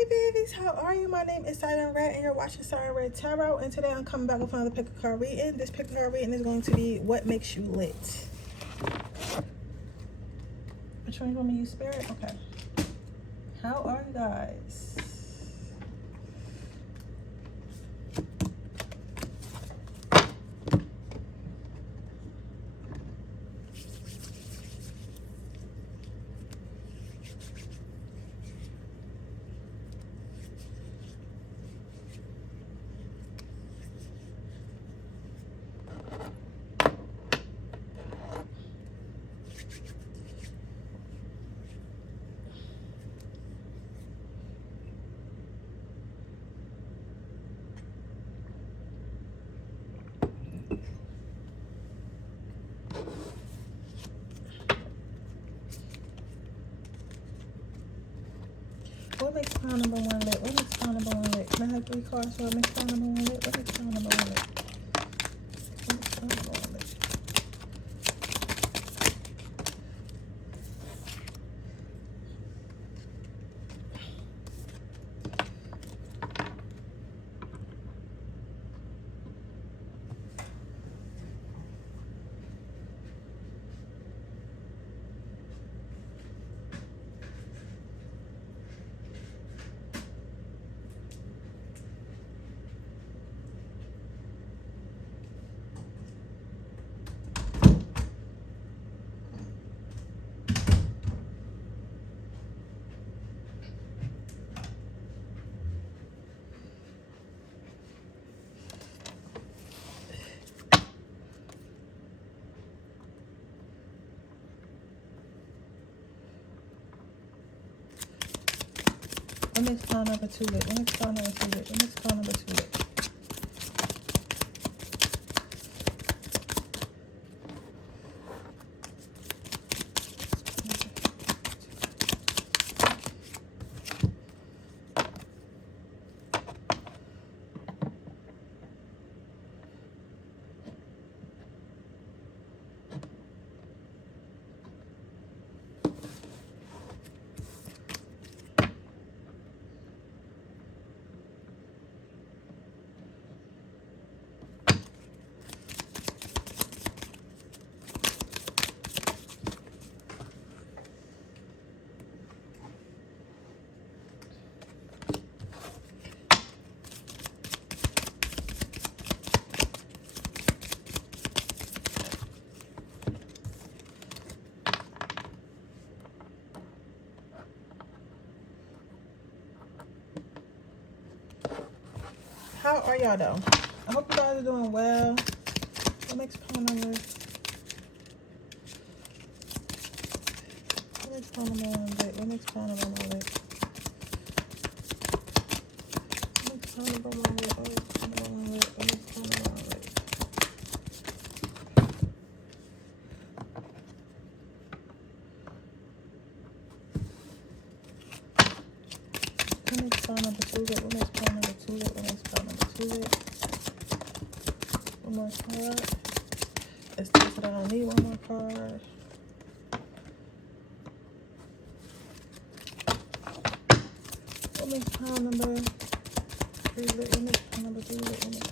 Hi babies, how are you? My name is Siren Redd and you're watching Siren Redd Tarot, and today I'm coming back with another pick a card reading. This pick a card reading is going to be what makes you lit. Which one you want me to use, Spirit? Okay. How are you guys? What makes pile number one lit? What makes pile number one lit? Can I have 3 cards for what makes pile number one lit? What makes pile number one lit? What makes pile number one lit? What makes pile number 2 lit? What makes pile number 2 lit? What makes pile number 2 lit? How are y'all though? I hope you guys are doing well. What makes pile number? What makes pile number one lit? What makes pile number one lit? What makes pile number one lit? What makes pile number one lit? What makes pile number one lit? What makes pile number 2 lit? What makes pile number 2 lit? What makes pile number 2 lit? One more card. It's this that I don't need one more card. What makes pile number 3 lit? What makes pile number 3 lit? What makes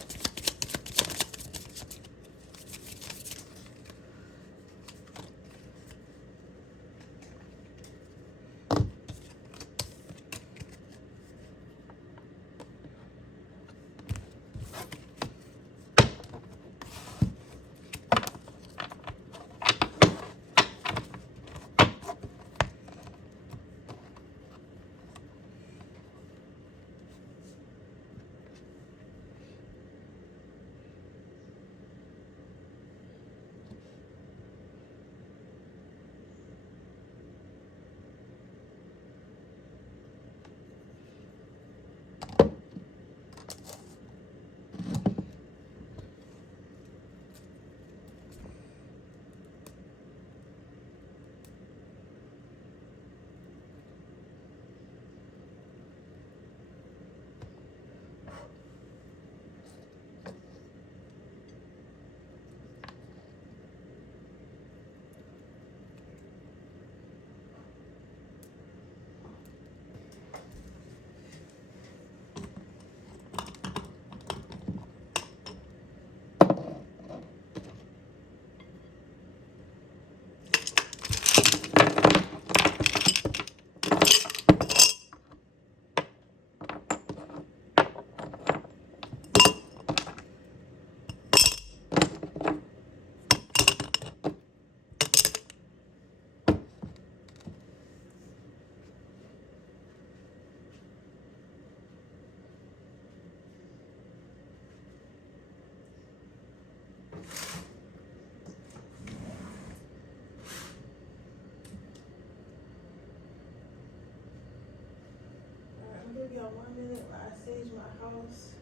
give y'all 1 minute while I sage my house.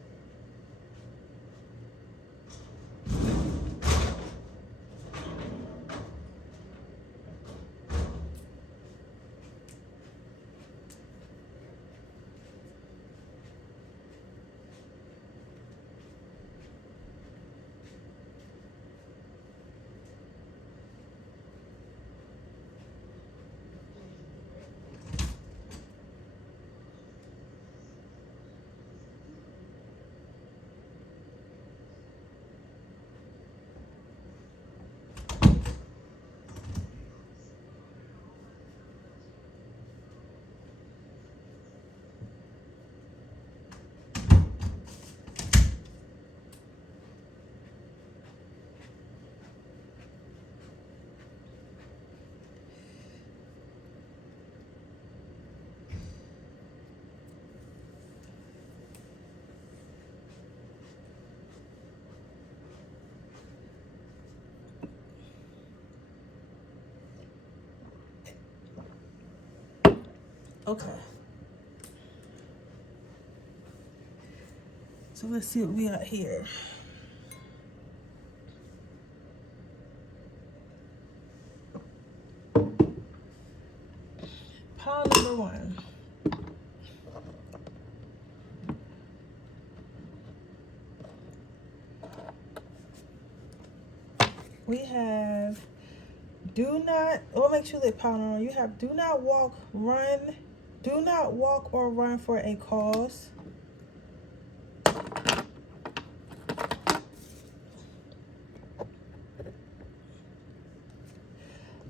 Okay. So let's see what we got here. Pile number 1. We have do not, what makes you lit pile number 1? You have do not walk, run, do not walk or run for a cause.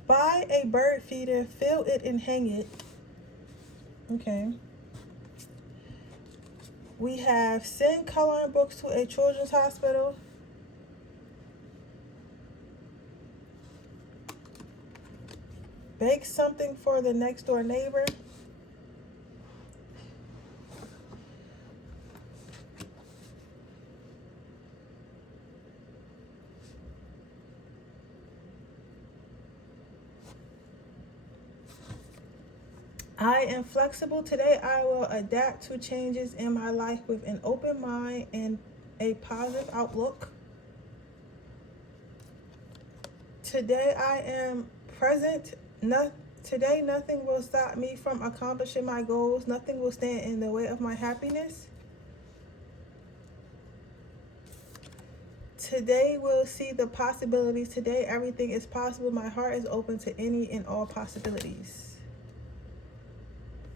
Buy a bird feeder, fill it and hang it. Okay. We have send coloring books to a children's hospital. Bake something for the next door neighbor. I am flexible. Today I will adapt to changes in my life with an open mind and a positive outlook. Today I am present. Today nothing will stop me from accomplishing my goals. Nothing will stand in the way of my happiness. Today we'll see the possibilities. Today everything is possible. My heart is open to any and all possibilities.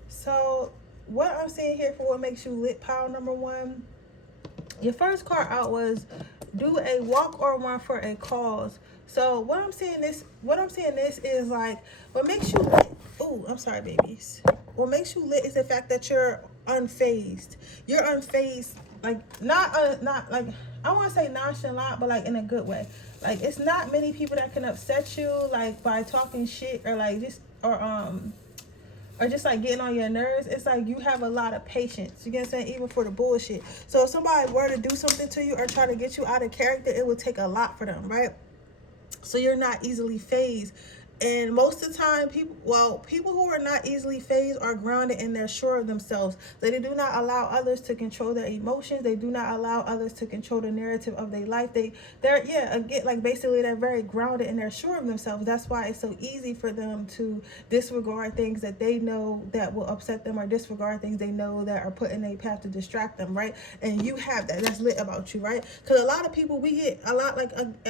So what I'm seeing here for what makes you lit pile number 1, your first card out was do a walk or run for a cause. So what I'm seeing this is like what makes you lit. Oh, I'm sorry, babies. What makes you lit is the fact that you're unfazed. You're unfazed, like not like, I want to say nonchalant, but like in a good way. Like it's not many people that can upset you like by talking shit or like just or just like getting on your nerves. It's like you have a lot of patience. You get what I'm saying? Even for the bullshit. So if somebody were to do something to you or try to get you out of character, it would take a lot for them, right? So you're not easily fazed. And most of the time, people who are not easily fazed are grounded and they're sure of themselves. They do not allow others to control their emotions. They do not allow others to control the narrative of their life. They're very grounded and they're sure of themselves. That's why it's so easy for them to disregard things that they know that will upset them or disregard things they know that are put in their path to distract them, right? And you have that. That's lit about you, right? Because a lot of people, we get a lot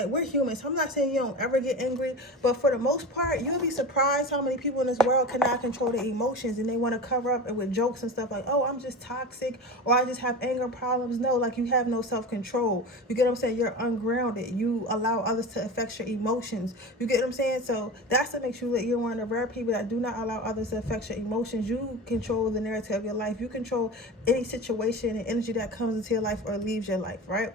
we're humans. So I'm not saying you don't ever get angry, but for the most part, you'll be surprised how many people in this world cannot control their emotions and they want to cover up and with jokes and stuff like, oh, I'm just toxic or I just have anger problems. No, like you have no self-control. You get what I'm saying? You're ungrounded. You allow others to affect your emotions. You get what I'm saying? So that's what makes you lit. You're one of the rare people that do not allow others to affect your emotions. You control the narrative of your life. You control any situation and energy that comes into your life or leaves your life, right?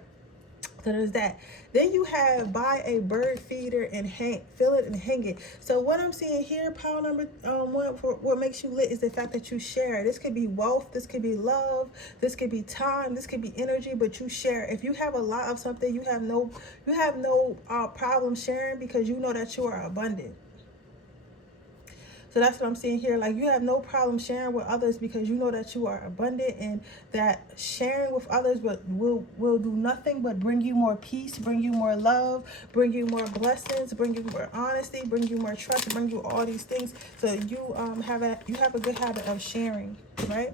So there's that. Then you have buy a bird feeder and fill it and hang it. So what I'm seeing here, pile number 1, for what makes you lit is the fact that you share. This could be wealth, this could be love, this could be time, this could be energy, but you share. If you have a lot of something, you have no problem sharing because you know that you are abundant. So that's what I'm seeing here. Like, you have no problem sharing with others because you know that you are abundant, and that sharing with others will do nothing but bring you more peace, bring you more love, bring you more blessings, bring you more honesty, bring you more trust, bring you all these things. So you have a good habit of sharing, right?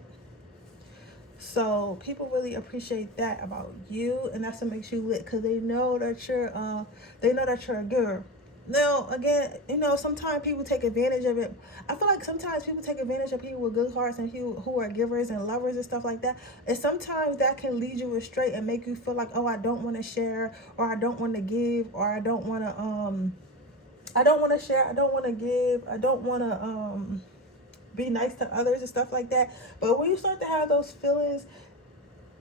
So people really appreciate that about you, and that's what makes you lit, because they know that you're a giver. Now, again, sometimes people take advantage of it. I feel like sometimes people take advantage of people with good hearts and people who are givers and lovers and stuff like that. And sometimes that can lead you astray and make you feel like, oh, I don't want to share, or I don't want to give, or I don't want to share, I don't want to give, I don't want to be nice to others and stuff like that. But when you start to have those feelings,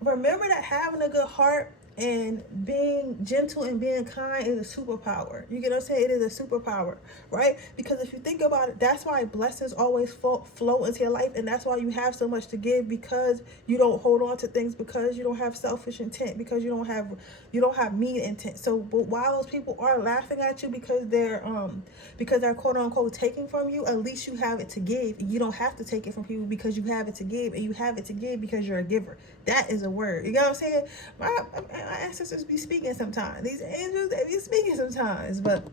remember that having a good heart and being gentle and being kind is a superpower. You get what I'm saying? It is a superpower, right? Because if you think about it, that's why blessings always flow into your life, and that's why you have so much to give, because you don't hold on to things, because you don't have selfish intent, because you don't have mean intent. So, but while those people are laughing at you because they're quote unquote taking from you, at least you have it to give. You don't have to take it from people because you have it to give, and you have it to give because you're a giver. That is a word. You know what I'm saying? My ancestors be speaking sometimes. These angels, they be speaking sometimes. But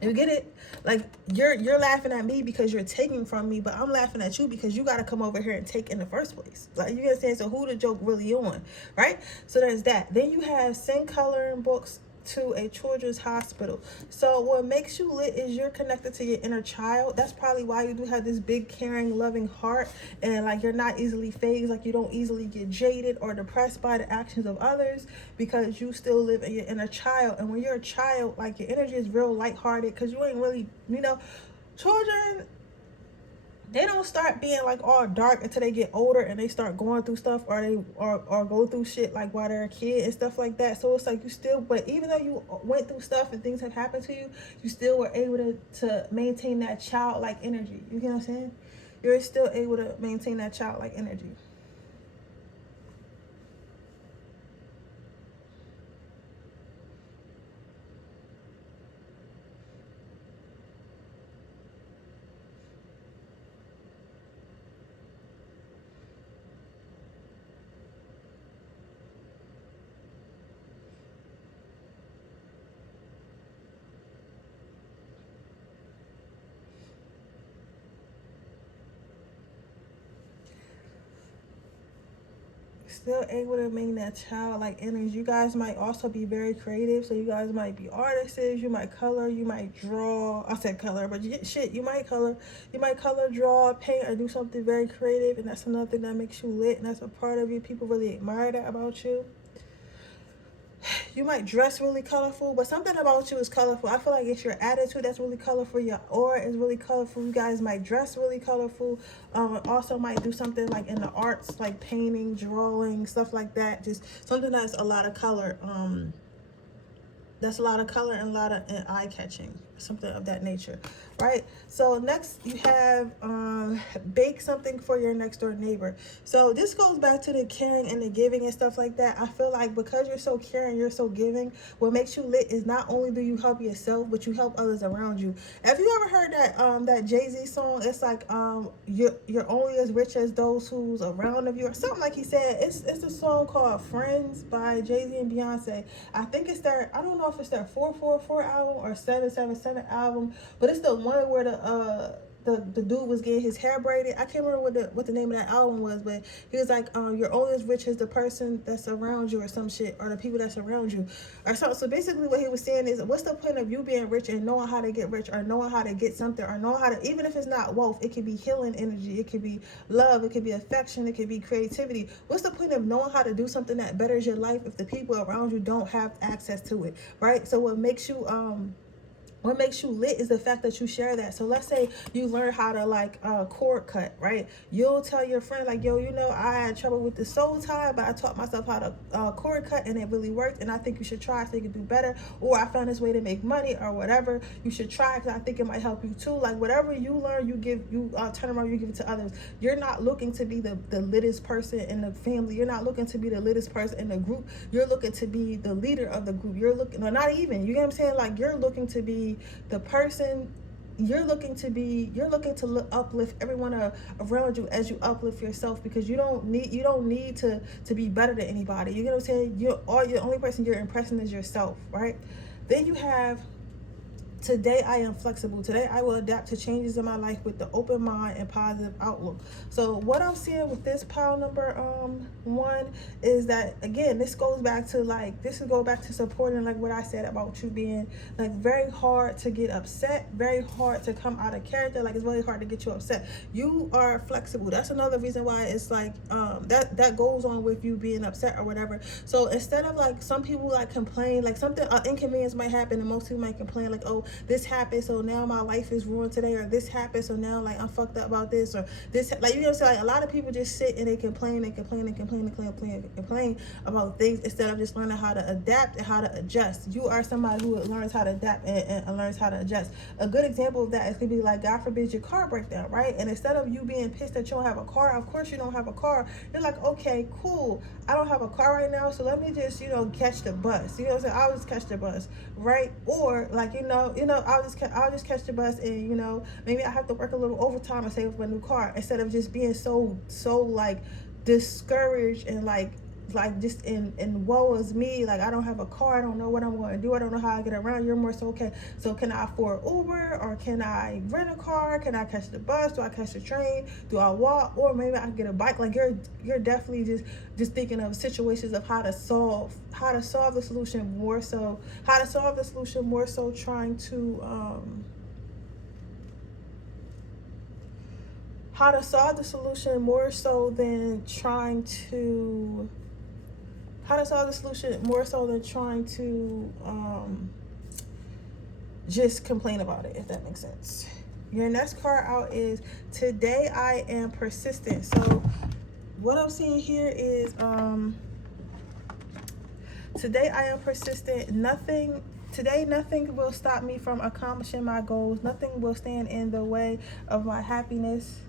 you get it? Like, you're laughing at me because you're taking from me, but I'm laughing at you because you got to come over here and take in the first place. Like, you understand? So who the joke really on, right? So there's that. Then you have send coloring books to a children's hospital. So what makes you lit is you're connected to your inner child. That's probably why you do have this big, caring, loving heart, and like, you're not easily fazed, like you don't easily get jaded or depressed by the actions of others, because you still live in your inner child. And when you're a child, like, your energy is real lighthearted, because you ain't really, children, they don't start being like all dark until they get older and they start going through stuff, or go through shit like while they're a kid and stuff like that. So it's like, you still, but even though you went through stuff and things have happened to you, you still were able to maintain that childlike energy. You get what I'm saying? You're still able to maintain that childlike energy. Still able to maintain that childlike energy. You guys might also be very creative, so you guys might be artists. You might color, you might draw. I said color, but you might color, draw, paint, or do something very creative, and that's another thing that makes you lit, and that's a part of you. People really admire that about you. You might dress really colorful, but something about you is colorful. I feel like it's your attitude that's really colorful. Your aura is really colorful. You guys might dress really colorful. Also might do something like in the arts, like painting, drawing, stuff like that. Just something that's a lot of color. That's a lot of color and a lot of eye-catching, something of that nature, right? So next you have bake something for your next door neighbor. So this goes back to the caring and the giving and stuff like that. I feel like because you're so caring, you're so giving, what makes you lit is not only do you help yourself, but you help others around you. Have you ever heard that Jay-Z song? It's like you're only as rich as those who's around of you, or something like he said. It's a song called Friends by Jay-Z and Beyonce. I think it's I don't know if it's their 444 album or 777 album, but it's the one where the dude was getting his hair braided. I can't remember what the name of that album was, but he was like, you're only as rich as the person that's around you, or some shit, or the people that's around you, or something. So basically what he was saying is, what's the point of you being rich and knowing how to get rich, or knowing how to get something, or knowing how to, even if it's not wealth, it could be healing energy, it could be love, it could be affection, it could be creativity. What's the point of knowing how to do something that betters your life if the people around you don't have access to it, right? So what makes you lit is the fact that you share that. So let's say you learn how to cord cut, right? You'll tell your friend like, yo, I had trouble with the soul tie, but I taught myself how to cord cut, and it really worked, and I think you should try so you can do better. Or I found this way to make money, or whatever. You should try because I think it might help you too. Like, whatever you learn, you turn around, you give it to others. You're not looking to be the littest person in the family. You're not looking to be the littest person in the group. You're looking to be the leader of the group. You're looking, or not even, you get what I'm saying? Like, you're looking to be the person you're looking to uplift everyone around you as you uplift yourself, because you don't need to be better than anybody. You know what I'm saying? You're the only person you're impressing is yourself, right? Then you have, today I am flexible. Today I will adapt to changes in my life with the open mind and positive outlook. So what I'm seeing with this pile number 1 is that, again, this goes back to supporting, like what I said about you being like very hard to get upset, very hard to come out of character. Like, it's really hard to get you upset. You are flexible. That's another reason why it's like that goes on with you being upset or whatever. So instead of like, some people like complain, like something inconvenience might happen, and most people might complain like, oh, this happened, so now my life is ruined today, or this happened, so now like I'm fucked up about this, or this, like, you know what I'm saying? Like, a lot of people just sit and they complain about things instead of just learning how to adapt and how to adjust. You are somebody who learns how to adapt and learns how to adjust. A good example of that is could be like, God forbid, your car breaks down, right? And instead of you being pissed that you don't have a car, of course you don't have a car, you're like, okay, cool, I don't have a car right now, so let me just, catch the bus. You know what I'm saying? I'll just catch the bus, right? Or like, I'll just catch the bus, and maybe I have to work a little overtime and save up a new car, instead of just being so like discouraged and like just in woe is me, like I don't have a car, I don't know what I'm going to do, I don't know how I get around. You're more so, okay, so can I afford Uber, or can I rent a car, can I catch the bus, do I catch the train, do I walk, or maybe I can get a bike? Like, you're definitely just thinking of situations of how to solve the solution more so, trying to how to solve the solution more so than trying to just complain about it, if that makes sense. Your next card out is, today I am persistent. So what I'm seeing here is today I am persistent. Nothing will stop me from accomplishing my goals. Nothing will stand in the way of my happiness.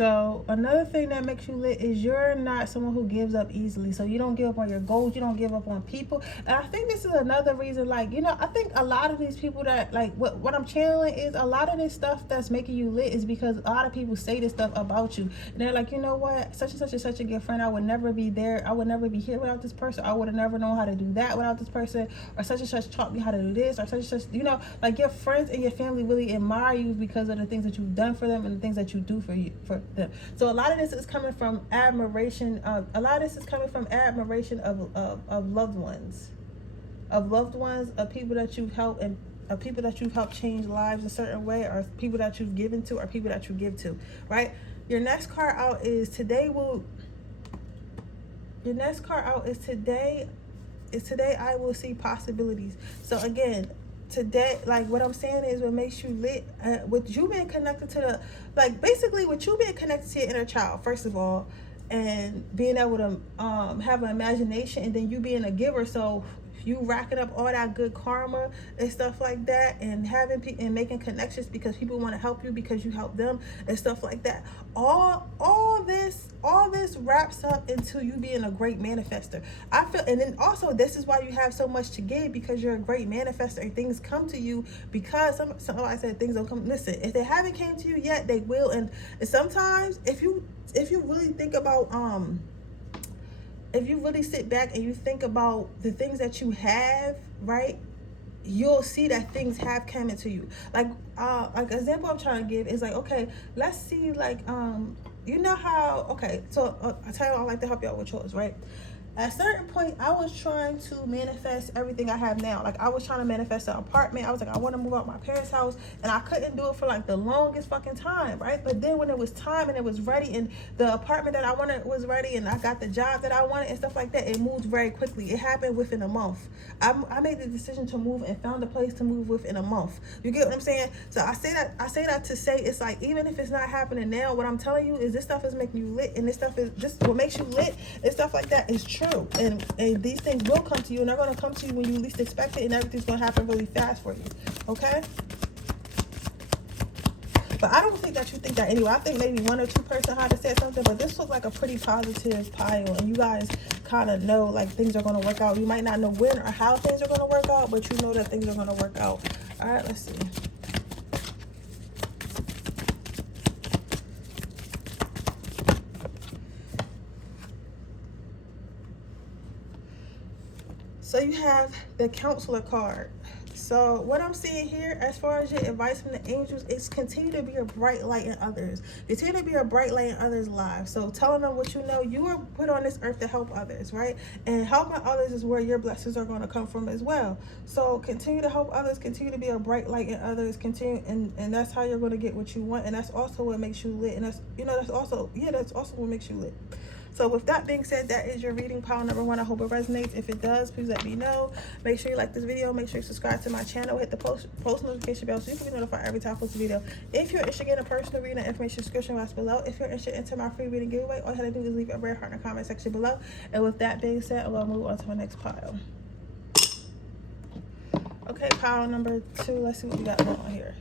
So another thing that makes you lit is you're not someone who gives up easily. So you don't give up on your goals. You don't give up on people. And I think this is another reason, like, I think a lot of these people that, like, what I'm channeling is a lot of this stuff that's making you lit is because a lot of people say this stuff about you. And they're like, you know what? Such and such is such a good friend. I would never be there. I would never be here without this person. I would have never known how to do that without this person. Or such and such taught me how to do this. Or such and such, like, your friends and your family really admire you because of the things that you've done for them and the things that you do for them. So a lot of this is coming from admiration. Of loved ones, of people that you've helped, and of people that you've helped change lives a certain way, or people that you've given to, or people that you give to. Right. Your next card out is today I will see possibilities. So again, today, like, what I'm saying is, what makes you lit, with you being connected to with you being connected to your inner child, first of all, and being able to have an imagination, and then you being a giver. So you racking up all that good karma and stuff like that, and having and making connections because people want to help you because you help them and stuff like that. All this wraps up into you being a great manifester. I feel, and then also this is why you have so much to give, because you're a great manifester and things come to you because some I said things don't come. Listen, if they haven't came to you yet, they will. And sometimes if you really think about if you really sit back and you think about the things that you have, right, you'll see that things have come into you. Like example I'm trying to give is like, okay, let's see, like, you know how, okay, so I tell you, I like to help y'all with chores, right? at a certain point, I was trying to manifest everything I have now. Like, I was trying to manifest an apartment. I was like, I want to move out my parents' house, and I couldn't do it for like the longest fucking time, right? But then when it was time and it was ready, and the apartment that I wanted was ready, and I got the job that I wanted and stuff like that, it moved very quickly. It happened within a month. I made the decision to move and found a place to move within a month. You get what I'm saying? So I say that to say, it's like, even if it's not happening now, what I'm telling you is this stuff is making you lit, and this stuff is just what makes you lit, and stuff like that is true. And these things will come to you, and they're going to come to you when you least expect it, and everything's going to happen really fast for you. Okay? But I don't think that you think that anyway. I think maybe one or two person had to say something, but this looks like a pretty positive pile, and you guys kind of know like things are going to work out. You might not know when or how things are going to work out, but you know that things are going to work out. All right, let's see. So you have the counselor card. So what I'm seeing here, as far as your advice from the angels, is continue to be a bright light in others. Continue to be a bright light in others' lives. So telling them what you know, you were put on this earth to help others, right? And helping others is where your blessings are going to come from as well. So continue to help others, continue to be a bright light in others, continue, and that's how you're going to get what you want. And that's also what makes you lit. And that's, you know, that's also what makes you lit. So with that being said, that is your reading pile number 1. I hope it resonates. If it does, please let me know. Make sure you like this video. Make sure you subscribe to my channel. Hit the post notification bell so you can be notified every time I post a video. If you're interested in a personal reading, information description box below. If you're interested into my free reading giveaway, all you have to do is leave a red heart in the comment section below. And with that being said, I'm going to move on to my next pile. Okay, pile number 2. Let's see what we got going on here.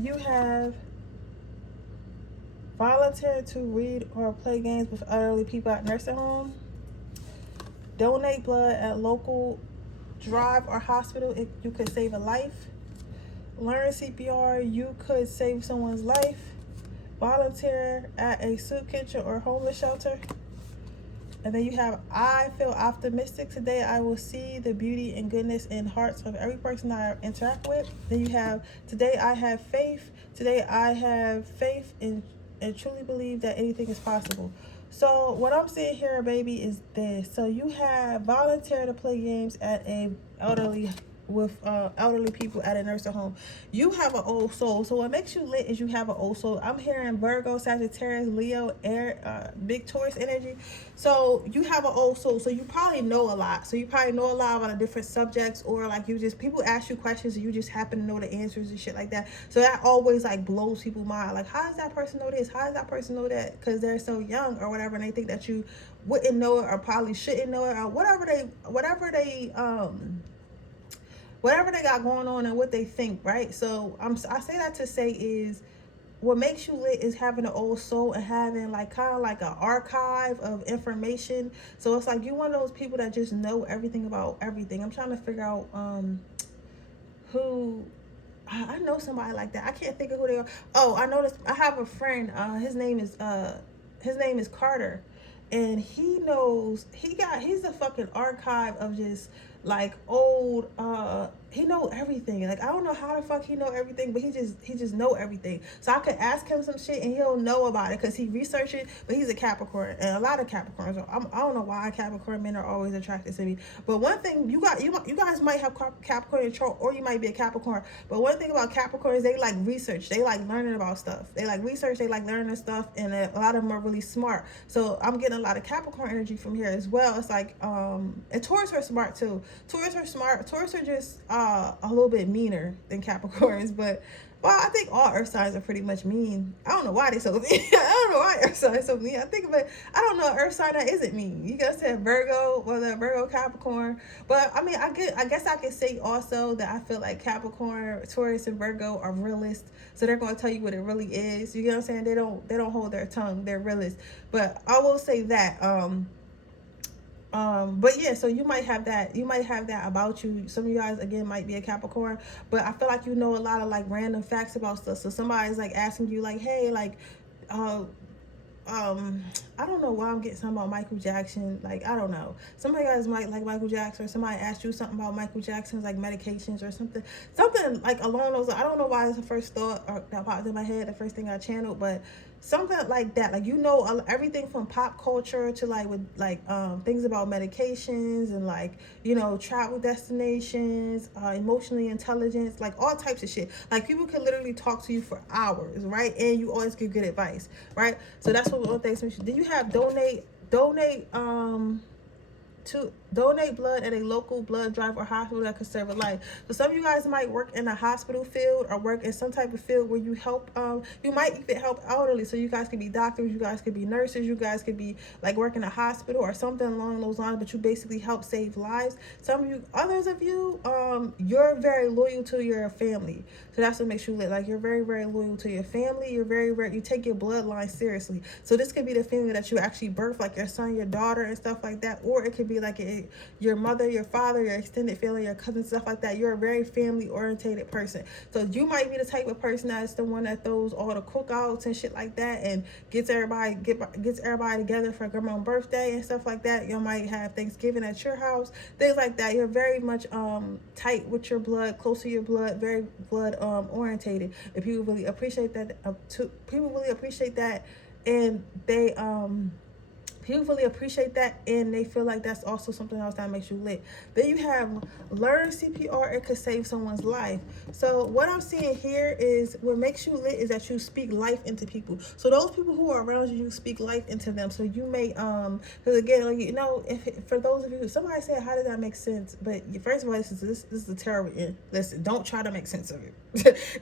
You have volunteer to read or play games with elderly people at nursing home. Donate blood at local drive or hospital if you could save a life. Learn CPR, you could save someone's life. Volunteer at a soup kitchen or homeless shelter. And then you have, I feel optimistic today. I will see the beauty and goodness in hearts of every person I interact with. Then you have, today I have faith. Today I have faith and truly believe that anything is possible. So what I'm seeing here, baby, is this. So you have volunteer to play games at a elderly people at a nursing home. You have an old soul. So what makes you lit is you have an old soul. I'm hearing Virgo, Sagittarius, Leo, air, big Taurus energy. So you have an old soul. So you probably know a lot. So you probably know a lot about the different subjects, or like people ask you questions and you just happen to know the answers and shit like that. So that always like blows people's mind. Like, how does that person know this? How does that person know that? Because they're so young or whatever, and they think that you wouldn't know it or probably shouldn't know it or whatever they got going on and what they think, right? So I say that to say is what makes you lit is having an old soul and having like kind of like an archive of information. So it's like you're one of those people that just know everything about everything. I'm trying to figure out who. I know somebody like that. I can't think of who they are. Oh, I know this. I have a friend. His name is Carter, and he's a fucking archive of just like old he know everything. Like, I don't know how the fuck he know everything, but he just know everything. So I could ask him some shit and he'll know about it because he researched it. But he's a Capricorn, and a lot of Capricorns. I don't know why Capricorn men are always attracted to me. But one thing you guys might have Capricorn in your chart, or you might be a Capricorn. But one thing about Capricorn is they like research. They like learning about stuff. They like research. They like learning stuff, and a lot of them are really smart. So I'm getting a lot of Capricorn energy from here as well. It's like and Taurus are smart too. Taurus are smart. Taurus are just a little bit meaner than Capricorns, but I think all earth signs are pretty much mean. I don't know why they so mean. I don't know why earth signs so mean. I think of it, I don't know an earth sign that isn't mean. You guys said Virgo, whether Virgo, Capricorn, but I mean, I guess I could say also that I feel like Capricorn, Taurus, and Virgo are realists, so they're going to tell you what it really is. You get what I'm saying? They don't hold their tongue. They're realists. But I will say that but yeah, so you might have that about you. Some of you guys again might be a Capricorn, but I feel like you know a lot of like random facts about stuff. So somebody's like asking you like, hey, like I don't know why I'm getting something about Michael Jackson. Like, I don't know. Some of you guys might like Michael Jackson, or somebody asked you something about Michael Jackson's like medications or something like along those. I don't know why it's the first thought or that popped in my head, the first thing I channeled, but something like that. Like, you know, everything from pop culture to like with like things about medications and like, you know, travel destinations, emotionally intelligence, like all types of shit. Like, people can literally talk to you for hours, right? And you always give good advice, right? So that's what one thing. Then you have donate to donate blood at a local blood drive or hospital that could save a life. So some of you guys might work in a hospital field or work in some type of field where you help, you might even help elderly. So you guys could be doctors, you guys could be nurses, you guys could be like work in a hospital or something along those lines, but you basically help save lives. Some of you, others of you, you're very loyal to your family. So that's what makes you lit. Like, you're very, very loyal to your family. You're very, you take your bloodline seriously. So this could be the family that you actually birth, like your son, your daughter, and stuff like that. Or it could be like your mother, your father, your extended family, your cousins, stuff like that. You're a very family orientated person. So you might be the type of person that's the one that throws all the cookouts and shit like that and gets everybody together for grandma's birthday and stuff like that. You might have Thanksgiving at your house, things like that. You're very much tight with your blood, close to your blood, very blood orientated. And people really appreciate that. People really appreciate that, and they people really appreciate that, and they feel like that's also something else that makes you lit. Then you have learn CPR. It could save someone's life. So what I'm seeing here is what makes you lit is that you speak life into people. So those people who are around you, you speak life into them. So you may because again, like, you know, if for those of you, somebody said, how does that make sense? But first of all, this is a terrible end. Listen, don't try to make sense of it.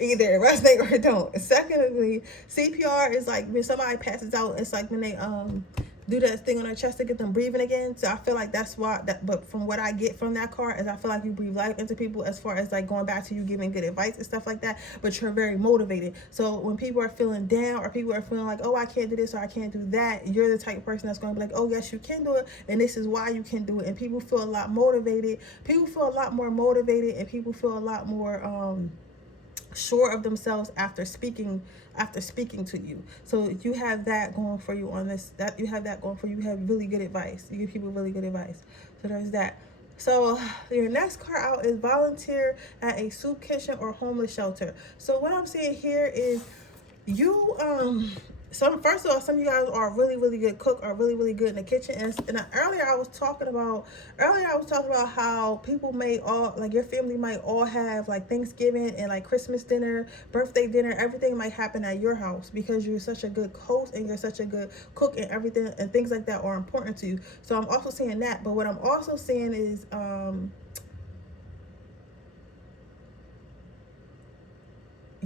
Either resonate or don't. Secondly, CPR is like when somebody passes out. It's like when they do that thing on their chest to get them breathing again. So I feel like that's why but from what I get from that card is I feel like you breathe life into people, as far as like going back to you giving good advice and stuff like that, but you're very motivated. So when people are feeling down or people are feeling like, oh, I can't do this or I can't do that, you're the type of person that's going to be like, oh yes, you can do it, and this is why you can do it. And people feel a lot motivated. People feel a lot more motivated, and people feel a lot more sure of themselves after speaking to you. So you have that going for you on this, that you have that going for you. You have really good advice. You give people really good advice. So there's that. So your next card out is volunteer at a soup kitchen or homeless shelter. So what I'm seeing here is you first of all, some of you guys are really, really good cook, or really, really good in the kitchen. And earlier I was talking about how people may all, like your family might all have like Thanksgiving and like Christmas dinner, birthday dinner, everything might happen at your house because you're such a good host and you're such a good cook, and everything and things like that are important to you. So I'm also seeing that. But what I'm also seeing is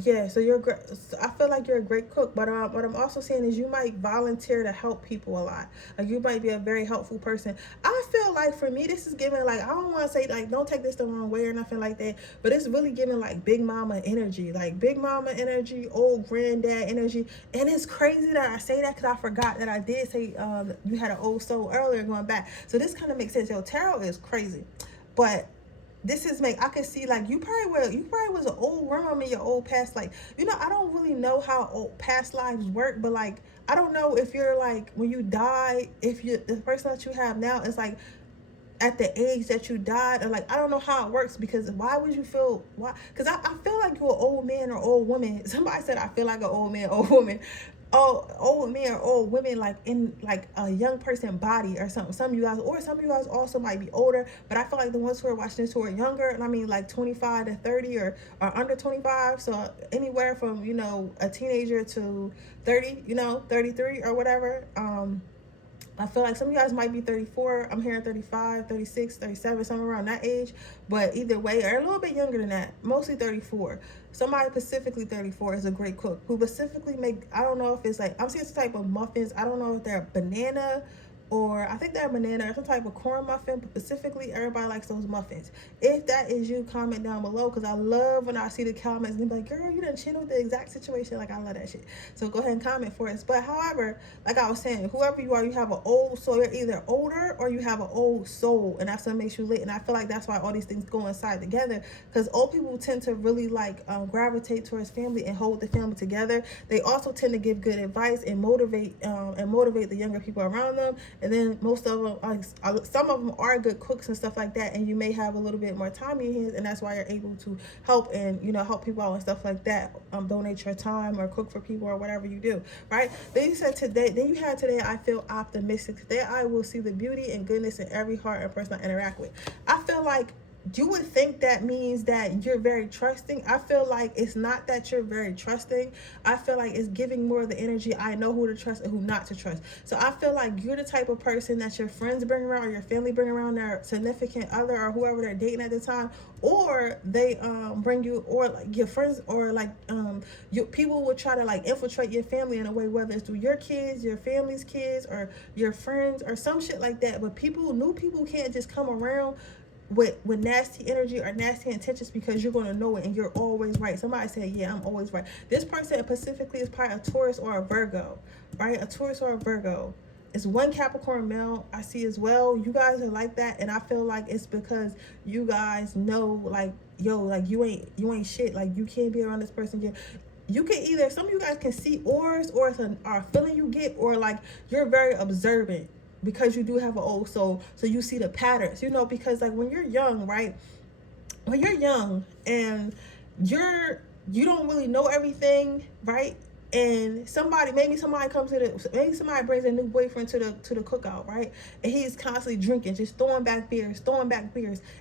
yeah, so you're great. I feel like you're a great cook, but what I'm also saying is you might volunteer to help people a lot. Like, you might be a very helpful person. I feel like for me, this is giving, like, I don't want to say, like, don't take this the wrong way or nothing like that, but it's really giving like big mama energy, like big mama energy, old granddad energy. And it's crazy that I say that because I forgot that I did say you had an old soul earlier going back. So this kind of makes sense. Yo, tarot is crazy, but this is I can see like you probably was an old grandma in your old past. Like, you know, I don't really know how old past lives work, but like, I don't know if you're like, when you die, if you the person that you have now is like at the age that you died, or like, I don't know how it works, because why would you feel, why? Because I feel like you're an old man or old woman. Somebody said I feel like an old man, old woman. Oh, old men or old women, like in like a young person body or something. Some of you guys also might be older, but I feel like the ones who are watching this who are younger, and I mean like 25 to 30 or under 25, so anywhere from, you know, a teenager to 30, you know, 33 or whatever. I feel like some of you guys might be 34. I'm hearing 35, 36, 37, somewhere around that age. But either way, or a little bit younger than that, mostly 34. Somebody specifically 34 is a great cook who specifically make, I don't know if it's like, I'm seeing some type of muffins. I don't know if they're banana or I think they're banana or some type of corn muffin, but specifically everybody likes those muffins. If that is you, comment down below, because I love when I see the comments and they be like, girl, you done channeled the exact situation. Like, I love that shit. So go ahead and comment for us. But however, like I was saying, whoever you are, you have an old soul. You're either older or you have an old soul, and that's what makes you lit. And I feel like that's why all these things go inside together, because old people tend to really like gravitate towards family and hold the family together. They also tend to give good advice and motivate the younger people around them. And then most of them, some of them are good cooks and stuff like that, and you may have a little bit more time in your hands, and that's why you're able to help and, you know, help people out and stuff like that. Donate your time or cook for people or whatever you do, right? Then you had today, I feel optimistic. Today I will see the beauty and goodness in every heart and person I interact with. I feel like you would think that means that you're very trusting. I feel like it's not that you're very trusting. I feel like it's giving more of the energy, I know who to trust and who not to trust. So I feel like you're the type of person that your friends bring around, or your family bring around, their significant other or whoever they're dating at the time, or they bring you, or like your friends, or like people will try to like infiltrate your family in a way, whether it's through your kids, your family's kids, or your friends, or some shit like that. But new people can't just come around with nasty energy or nasty intentions, because you're going to know it and you're always right. Somebody said, yeah, I'm always right. This person specifically is probably a Taurus or a Virgo, right? A Taurus or a Virgo. It's one Capricorn male I see as well. You guys are like that, and I feel like it's because you guys know, like, yo, like you ain't shit. Like, you can't be around this person. You can either, some of you guys can see auras, or it's a feeling you get, or like you're very observant, because you do have an old soul, so you see the patterns, you know, because like when you're young, right? When you're young and you don't really know everything, right? And maybe somebody brings a new boyfriend to the cookout, right? And he's constantly drinking, just throwing back beers.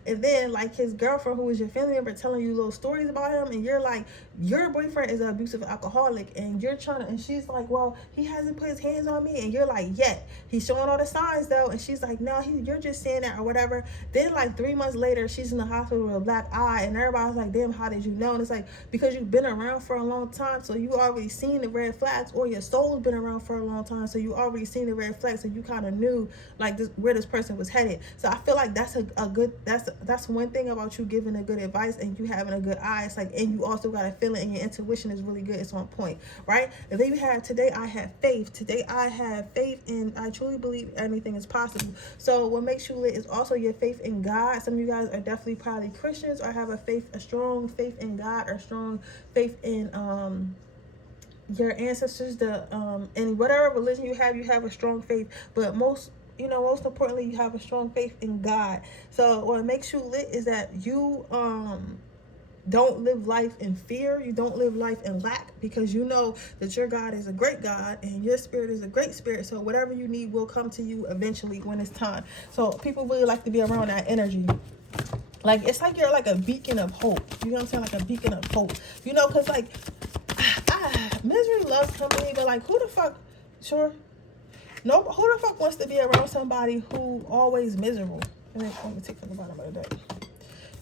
And then like his girlfriend, who is your family member, telling you little stories about him, and you're like, your boyfriend is an abusive alcoholic, and and she's like, well, he hasn't put his hands on me, and you're like, yeah, he's showing all the signs though, and she's like, no, you're just saying that or whatever. Then like 3 months later, she's in the hospital with a black eye, and everybody's like, damn, how did you know? And it's like, because you've been around for a long time, so you already seen the red flags, or your soul's been around for a long time, so you already seen the red flags, so you kind of knew like where this person was headed. So I feel like that's that's one thing about you giving a good advice and you having a good eye. It's like, and you also got a feeling, and your intuition is really good. It's on point, right? And then you have, today I have faith. Today I have faith, and I truly believe anything is possible. So what makes you lit is also your faith in God. Some of you guys are definitely probably Christians, or have a strong faith in God, or strong faith in your ancestors, in whatever religion you have a strong faith. But most importantly, you have a strong faith in God. So what makes you lit is that you don't live life in fear. You don't live life in lack, because you know that your God is a great God and your spirit is a great spirit. So whatever you need will come to you eventually when it's time. So people really like to be around that energy. Like, it's like you're like a beacon of hope. You know what I'm saying? Like a beacon of hope. You know, because like, misery loves company, but like, who the fuck wants to be around somebody who always miserable? And then I'm gonna take from the bottom of the deck.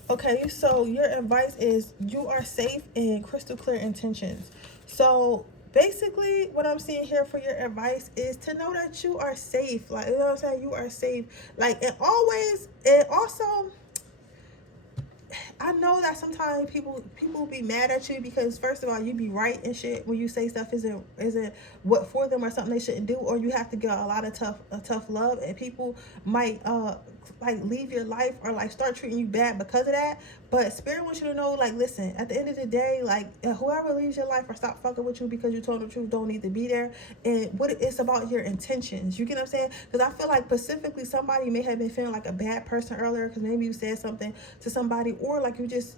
Okay, so your advice is you are safe and crystal clear intentions. So basically what I'm seeing here for your advice is to know that you are safe. Like, you know what I'm saying? You are safe. Like, and also, I know that sometimes people be mad at you, because first of all, you be right and shit when you say stuff isn't what for them, or something they shouldn't do, or you have to get a lot of tough love, and people might like leave your life, or like start treating you bad because of that. But spirit wants you to know, like, listen, at the end of the day, like, whoever leaves your life or stop fucking with you because you told the truth don't need to be there. And what it's about, your intentions. You get what I'm saying? Because I feel like specifically somebody may have been feeling like a bad person earlier, because maybe you said something to somebody, or like you just,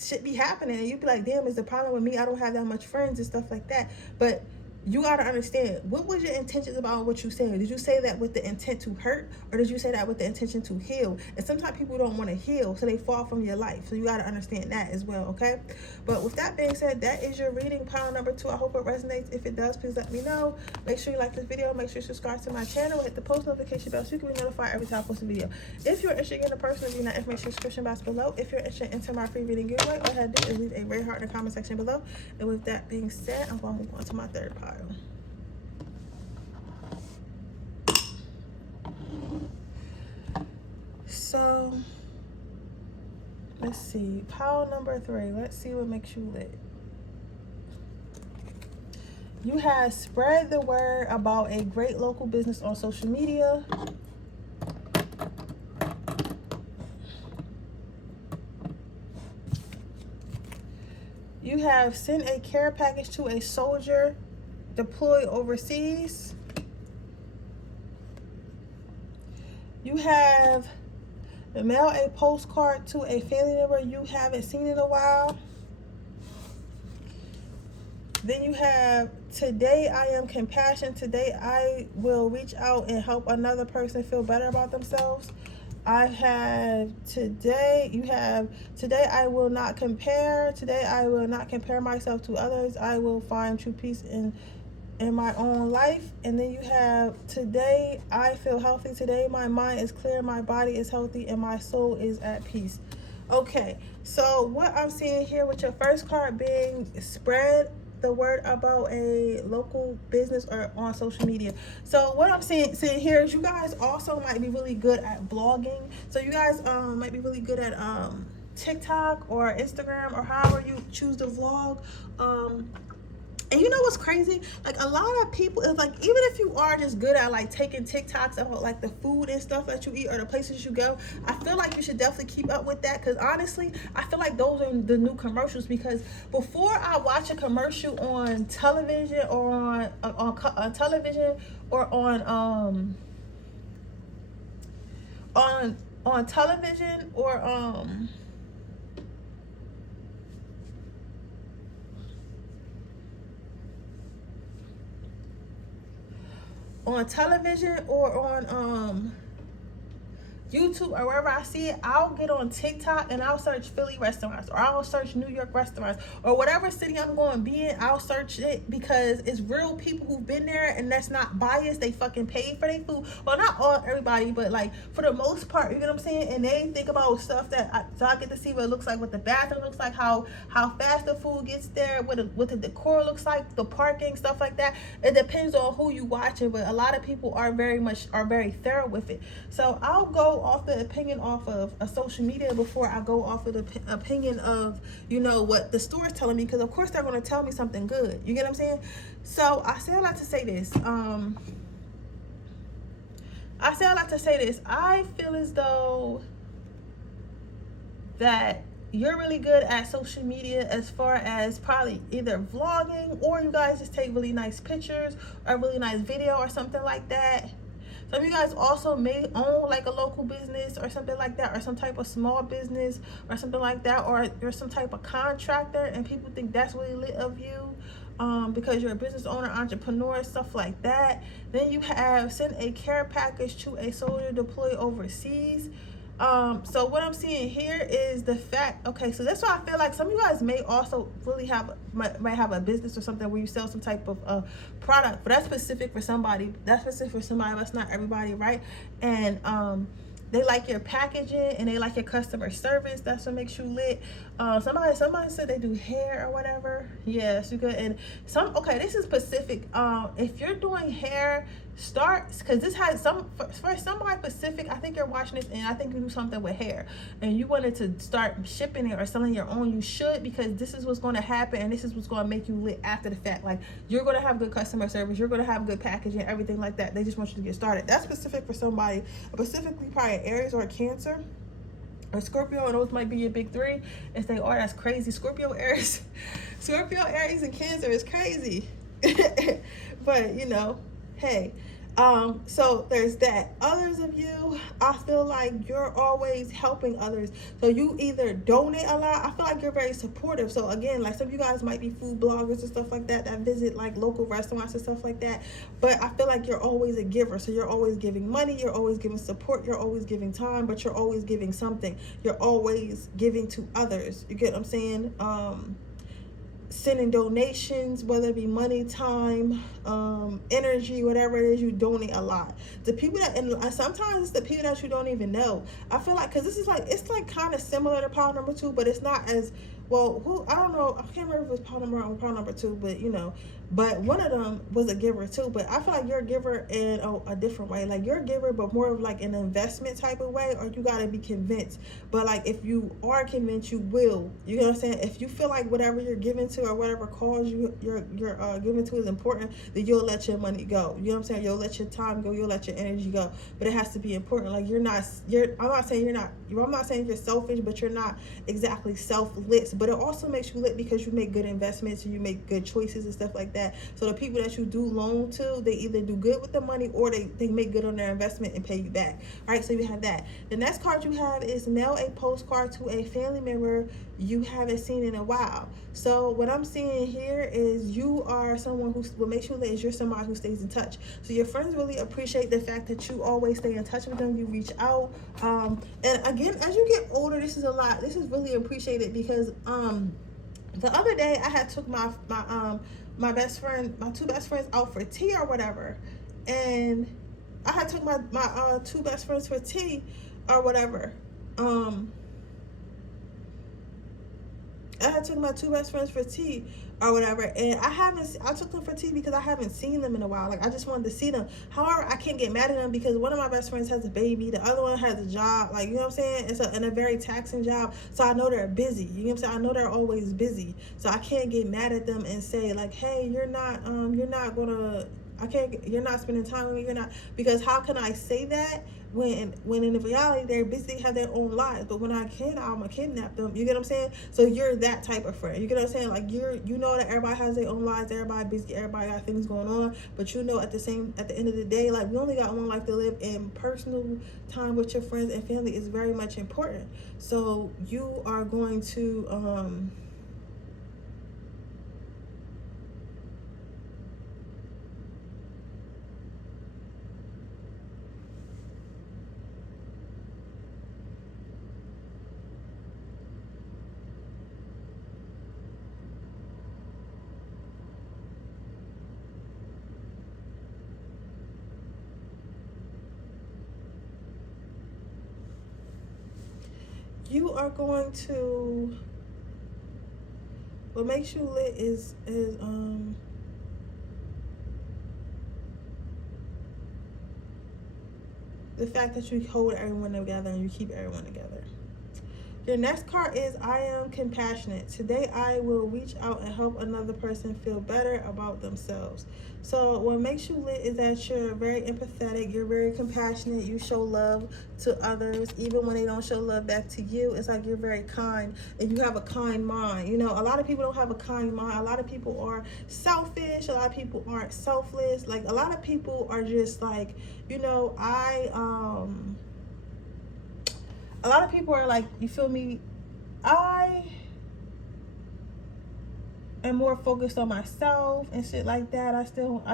shit be happening, and you be like, damn, is the problem with me? I don't have that much friends and stuff like that. But you got to understand, what was your intentions about what you said? Did you say that with the intent to hurt, or did you say that with the intention to heal? And sometimes people don't want to heal, so they fall from your life. So you got to understand that as well, okay? But with that being said, that is your reading, pile number 2. I hope it resonates. If it does, please let me know. Make sure you like this video. Make sure you subscribe to my channel. Hit the post notification bell so you can be notified every time I post a video. If you're interested in a personal reading, that information description box below. If you're interested in entering my free reading giveaway, all you have to do is leave a red heart in the comment section below. And with that being said, I'm going to move on to my third pile. So let's see, pile number 3. Let's see what makes you lit. You have spread the word about a great local business on social media. You have sent a care package to a soldier deployed overseas. You have mailed a postcard to a family member you haven't seen in a while. Then you have, today I am compassion. Today I will reach out and help another person feel better about themselves. I have today, you have, today I will not compare. Today I will not compare myself to others. I will find true peace in my own life. And then you have, today I feel healthy. Today my mind is clear, my body is healthy, and my soul is at peace. Okay, so what I'm seeing here with your first card being spread the word about a local business or on social media. So what I'm seeing here is you guys also might be really good at blogging. So you guys might be really good at TikTok or Instagram or however you choose to vlog. And you know what's crazy? Like, a lot of people, it's like, even if you are just good at like taking TikToks about like the food and stuff that you eat or the places you go, I feel like you should definitely keep up with that, because honestly, I feel like those are the new commercials. Because before I watch a commercial on television or on television or on television or on television or on YouTube or wherever I see it, I'll get on TikTok and I'll search Philly restaurants, or I'll search New York restaurants, or whatever city I'm going to be in, I'll search it, because it's real people who've been there, and that's not biased. They fucking paid for their food. Well, not everybody, but like for the most part, you know what I'm saying? And they think about stuff so I get to see what it looks like, what the bathroom looks like, how fast the food gets there, what the decor looks like, the parking, stuff like that. It depends on who you watching, but a lot of people are very thorough with it. So I'll go off the opinion off of a social media before I go off of the opinion of, you know, what the store is telling me, because of course they're going to tell me something good. You get what I'm saying? So I say I like to say this. I feel as though that you're really good at social media, as far as probably either vlogging, or you guys just take really nice pictures or a really nice video or something like that. Some of you guys also may own like a local business or something like that, or some type of small business or something like that, or you're some type of contractor and people think that's really lit of you, because you're a business owner, entrepreneur, stuff like that. Then you have sent a care package to a soldier deployed overseas. So what I'm seeing here is the fact, okay, so that's why I feel like some of you guys may also really might have a business or something where you sell some type of product, but that's specific for somebody. That's not everybody, right? And they like your packaging and they like your customer service. That's what makes you lit. Somebody said they do hair or whatever. Yes, you could. And this is specific. If you're doing hair, because this has for somebody specific. I think you're watching this and I think you do something with hair and you wanted to start shipping it or selling your own. You should, because this is what's going to happen, and this is what's going to make you lit after the fact. Like, you're going to have good customer service, you're going to have good packaging, everything like that. They just want you to get started. That's specific for somebody, specifically probably an Aries or a Cancer or Scorpio, and those might be your big 3. If they are, that's crazy. Scorpio, Aries, and Cancer is crazy. But you know, hey, so there's that. Others of you, I feel like you're always helping others. So you either donate a lot. I feel like you're very supportive. So again, like some of you guys might be food bloggers and stuff like that visit like local restaurants and stuff like that. But I feel like you're always a giver. So you're always giving money, you're always giving support, you're always giving time, but you're always giving something. You're always giving to others. You get what I'm saying? Sending donations, whether it be money, time, energy, whatever it is, you donate a lot. The people that, and sometimes it's the people that you don't even know. I feel like, because this is like, it's like kind of similar to pile number 2, but it's not as well, who, I don't know, I can't remember if it was pile number 1 or pile number 2, but you know, but one of them was a giver too. But I feel like you're a giver in a different way. Like, you're a giver, but more of like an investment type of way, or you gotta be convinced. But like, if you are convinced, you will. You know what I'm saying? If you feel like whatever you're giving to, or whatever cause you're giving to is important, then you'll let your money go. You know what I'm saying? You'll let your time go. You'll let your energy go. But it has to be important. Like, I'm not saying you're selfish, but you're not exactly selfless. But it also makes you lit because you make good investments and you make good choices and stuff like that. So the people that you do loan to, they either do good with the money, or they make good on their investment and pay you back. All right, so you have that. The next card you have is mail a postcard to a family member you haven't seen in a while. So what I'm seeing here is you are someone who, what makes you lit is you're somebody who stays in touch. So your friends really appreciate the fact that you always stay in touch with them. You reach out. And again, as you get older, this is a lot. This is really appreciated because the other day I had took my best friend, my 2 best friends out for tea or whatever, and I had took my 2 best friends for tea or whatever. I had took my 2 best friends for tea or whatever, and I took them for tea because I haven't seen them in a while. Like, I just wanted to see them. However, I can't get mad at them because one of my best friends has a baby, the other one has a job. Like, you know what I'm saying? It's a very taxing job, so I know they're busy. You know what I'm saying? I know they're always busy, so I can't get mad at them and say like, hey, you're not spending time with me. You're not, because how can I say that when in reality they're busy, they have their own lives. But when I'm gonna kidnap them. You get what I'm saying? So you're that type of friend. You get what I'm saying? Like, you know that everybody has their own lives, everybody busy, everybody got things going on, but you know at the end of the day, like, we only got one life to live, and personal time with your friends and family is very much important. So you are going to what makes you lit is the fact that you hold everyone together and you keep everyone together. Your next card is I am compassionate. Today I will reach out and help another person feel better about themselves. So what makes you lit is that you're very empathetic, you're very compassionate, you show love to others even when they don't show love back to you. It's like you're very kind and you have a kind mind. You know, a lot of people don't have a kind mind. A lot of people are selfish, a lot of people aren't selfless. Like, a lot of people are just like, you know, a lot of people are like, you feel me? I am more focused on myself and shit like that. I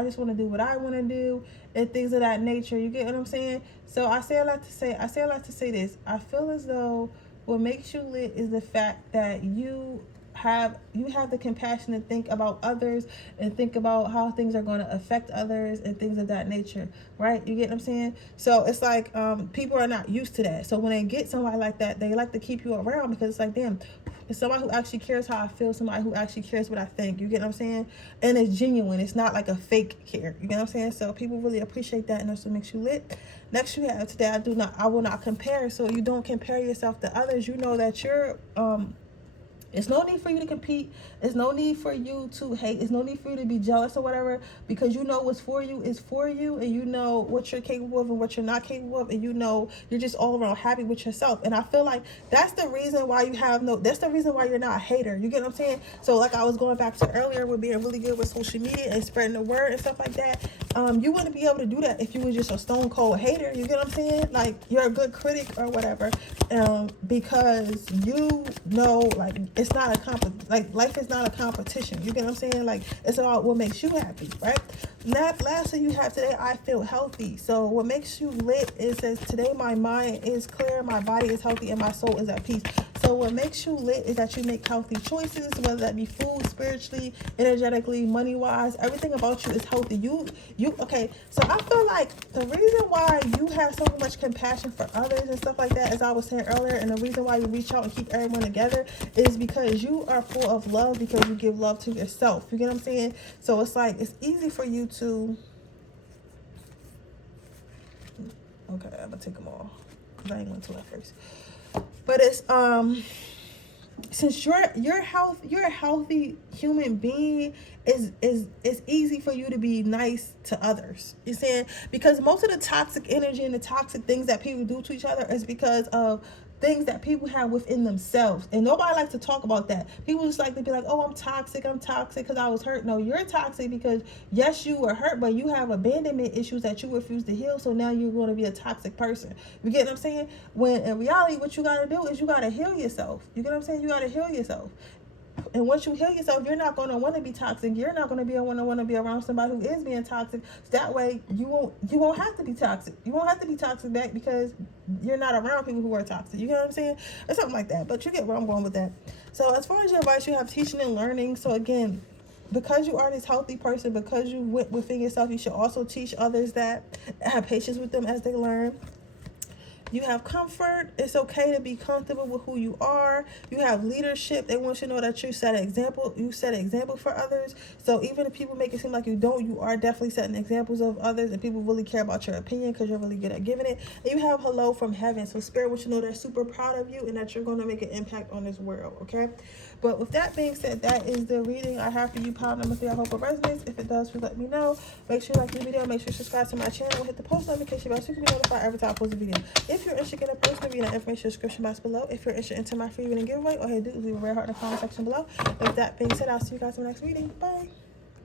just want to do what I want to do and things of that nature. You get what I'm saying? So I say a lot to say this. I feel as though what makes you lit is the fact that you have the compassion to think about others and think about how things are going to affect others and things of that nature, right? You get what I'm saying? So it's like people are not used to that. So when they get somebody like that, they like to keep you around because it's like, damn, it's somebody who actually cares how I feel, somebody who actually cares what I think. You get what I'm saying? And it's genuine. It's not like a fake care. You get what I'm saying? So people really appreciate that, and that's what makes you lit. Next you have today, I will not compare. So you don't compare yourself to others. You know that you're It's no need for you to compete. It's no need for you to hate. It's no need for you to be jealous or whatever, because you know what's for you is for you, and you know what you're capable of and what you're not capable of, and you know you're just all around happy with yourself. And I feel like that's the reason why that's the reason why you're not a hater. You get what I'm saying? So like I was going back to earlier with being really good with social media and spreading the word and stuff like that. You wouldn't be able to do that if you were just a stone cold hater. You get what I'm saying? Like, you're a good critic or whatever, because you know, like, it's not a life is not a competition. You get what I'm saying? Like, it's about what makes you happy, right? Lastly, you have today, I feel healthy. So what makes you lit is says today my mind is clear, my body is healthy, and my soul is at peace. So what makes you lit is that you make healthy choices, whether that be food, spiritually, energetically, money wise. Everything about you is healthy. Okay. So I feel like the reason why you have so much compassion for others and stuff like that, as I was saying earlier, and the reason why you reach out and keep everyone together is because you are full of love, because you give love to yourself. You get what I'm saying? So it's like it's easy for you to. Okay, I'm gonna take them all because I ain't going to that first. But it's since you're a healthy human being, it's easy for you to be nice to others. You're saying, because most of the toxic energy and the toxic things that people do to each other is because of things that people have within themselves, and nobody likes to talk about that. People just like to be like, oh, I'm toxic because I was hurt. No, you're toxic because yes, you were hurt, but you have abandonment issues that you refuse to heal, so now you're going to be a toxic person. You get what I'm saying? When in reality, what you got to do is you got to heal yourself. You get what I'm saying? You got to heal yourself. And once you heal yourself, you're not going to want to be toxic. You're not going to want to be around somebody who is being toxic. So that way, you won't have to be toxic. You won't have to be toxic back because you're not around people who are toxic. You get what I'm saying? Or something like that. But you get where I'm going with that. So as far as your advice, you have teaching and learning. So again, because you are this healthy person, because you went within yourself, you should also teach others that. Have patience with them as they learn. You have comfort. It's okay to be comfortable with who you are. You have leadership. They want you to know that you set an example. You set an example for others. So even if people make it seem like you don't, you are definitely setting examples of others, and people really care about your opinion because you're really good at giving it. And you have hello from heaven. So Spirit wants you to know they're super proud of you and that you're going to make an impact on this world. Okay. But with that being said, that is the reading I have for you, pile number 3. I hope it resonates. If it does, please let me know. Make sure you like the video. Make sure you subscribe to my channel and hit the post notification bell so you can be notified every time I post a video. If you're interested in a personal reading, information description box below. If you're interested in my free reading giveaway, all you do is leave a rare heart in the comment section below. With that being said, I'll see you guys in the next reading. Bye.